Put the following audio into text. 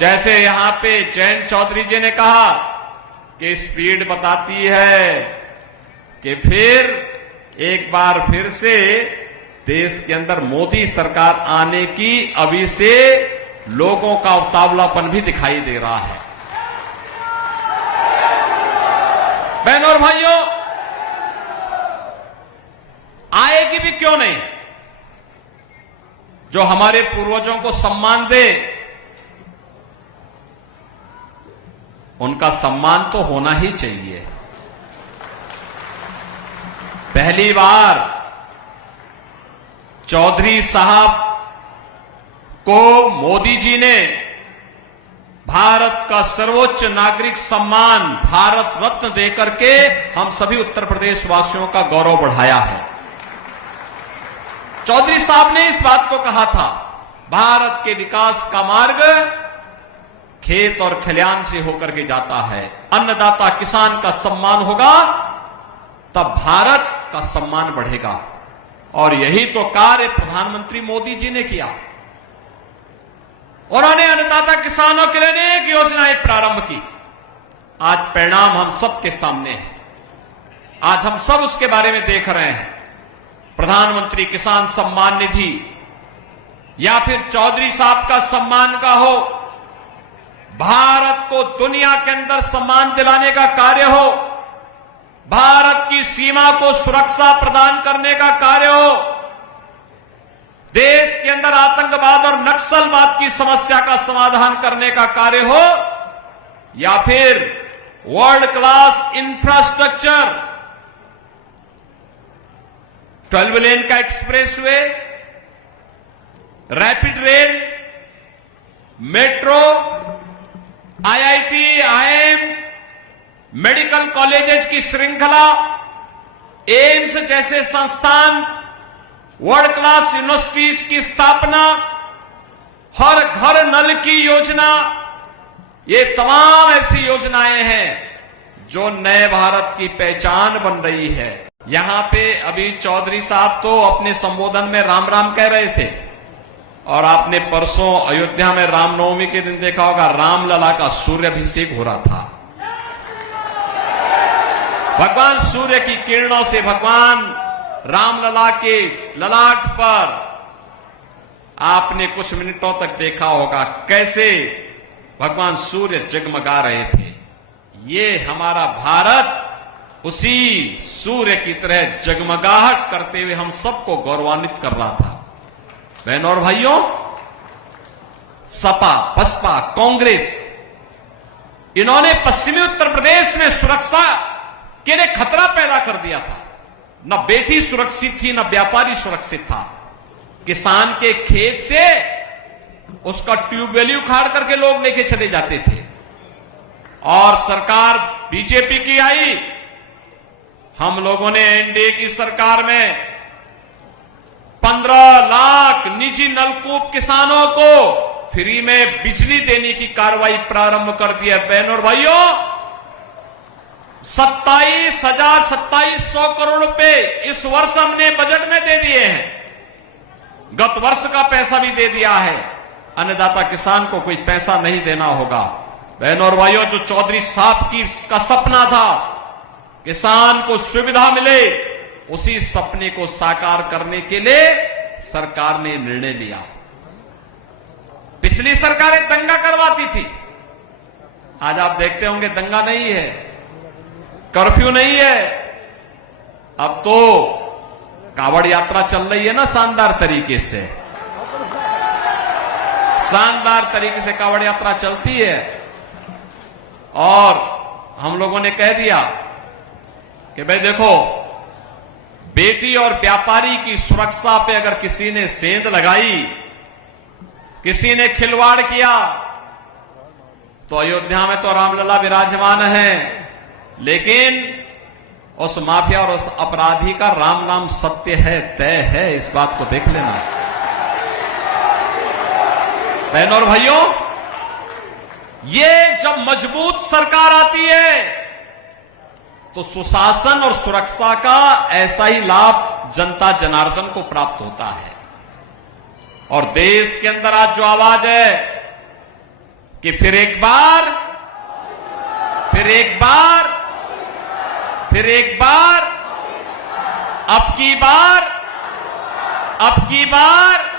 जैसे यहां पे जयंत चौधरी जी ने कहा कि स्पीड बताती है कि फिर एक बार फिर से देश के अंदर मोदी सरकार आने की अभी से लोगों का उतावलापन भी दिखाई दे रहा है। बहनों और भाइयों, आएगी भी क्यों नहीं? जो हमारे पूर्वजों को सम्मान दे, उनका सम्मान तो होना ही चाहिए। पहली बार चौधरी साहब को मोदी जी ने भारत का सर्वोच्च नागरिक सम्मान भारत रत्न देकर के हम सभी उत्तर प्रदेश वासियों का गौरव बढ़ाया है। चौधरी साहब ने इस बात को कहा था, भारत के विकास का मार्ग खेत और खलिहान से होकर के जाता है। अन्नदाता किसान का सम्मान होगा तब भारत का सम्मान बढ़ेगा। और यही तो कार्य प्रधानमंत्री मोदी जी ने किया। उन्होंने अन्नदाता किसानों के लिए अनेक योजनाएं प्रारंभ की। आज परिणाम हम सबके सामने है। आज हम सब उसके बारे में देख रहे हैं। प्रधानमंत्री किसान सम्मान निधि या फिर चौधरी साहब का सम्मान का हो, भारत को दुनिया के अंदर सम्मान दिलाने का कार्य हो, भारत की सीमा को सुरक्षा प्रदान करने का कार्य हो, देश के अंदर आतंकवाद और नक्सलवाद की समस्या का समाधान करने का कार्य हो, या फिर वर्ल्ड क्लास इंफ्रास्ट्रक्चर, 12 लेन का expressway, rapid rail, metro, IIT, IIM, medical colleges की श्रृंखला, एम्स जैसे संस्थान, वर्ल्ड क्लास यूनिवर्सिटीज की स्थापना, हर घर नल की योजना, ये तमाम ऐसी योजनाएं हैं जो नए भारत की पहचान बन रही है। यहां पे अभी चौधरी साहब तो अपने संबोधन में राम राम कह रहे थे, और आपने परसों अयोध्या में रामनवमी के दिन देखा होगा, रामलला का सूर्याभिषेक हो रहा था। भगवान सूर्य की किरणों से भगवान रामलला के ललाट पर आपने कुछ मिनटों तक देखा होगा कैसे भगवान सूर्य जगमगा रहे थे। ये हमारा भारत उसी सूर्य की तरह जगमगाहट करते हुए हम सबको गौरवान्वित कर रहा था। बहनों और भाइयों, सपा, बसपा, कांग्रेस, इन्होंने पश्चिमी उत्तर प्रदेश में सुरक्षा के लिए खतरा पैदा कर दिया था। न बेटी सुरक्षित थी, न व्यापारी सुरक्षित था। किसान के खेत से उसका ट्यूबवेल उखाड़ करके लोग लेके चले जाते थे। और सरकार बीजेपी की आई, हम लोगों ने एनडीए की सरकार में 15 लाख निजी नलकूप किसानों को फ्री में बिजली देने की कार्रवाई प्रारंभ कर दी है। बहनों और भाइयों, 27,000 करोड़ रुपए इस वर्ष हमने बजट में दे दिए हैं। गत वर्ष का पैसा भी दे दिया है। अन्नदाता किसान को कोई पैसा नहीं देना होगा। बहनों और भाइयों, जो चौधरी साहब का सपना था किसान को सुविधा मिले, उसी सपने को साकार करने के लिए सरकार ने निर्णय लिया। पिछली सरकारें दंगा करवाती थी, आज आप देखते होंगे दंगा नहीं है, कर्फ्यू नहीं है। अब तो कावड़ यात्रा चल रही है ना, शानदार तरीके से, शानदार तरीके से कावड़ यात्रा चलती है। और हम लोगों ने कह दिया कि भाई देखो, बेटी और व्यापारी की सुरक्षा पे अगर किसी ने सेंध लगाई, किसी ने खिलवाड़ किया, तो अयोध्या में तो रामलला विराजमान है, लेकिन उस माफिया और उस अपराधी का राम नाम सत्य है, तय है। इस बात को देख लेना। बहनों और भाइयों, ये जब मजबूत सरकार आती है तो सुशासन और सुरक्षा का ऐसा ही लाभ जनता जनार्दन को प्राप्त होता है। और देश के अंदर आज जो आवाज है कि फिर एक बार, फिर एक बार, फिर एक बार, अब की बार, अब की बार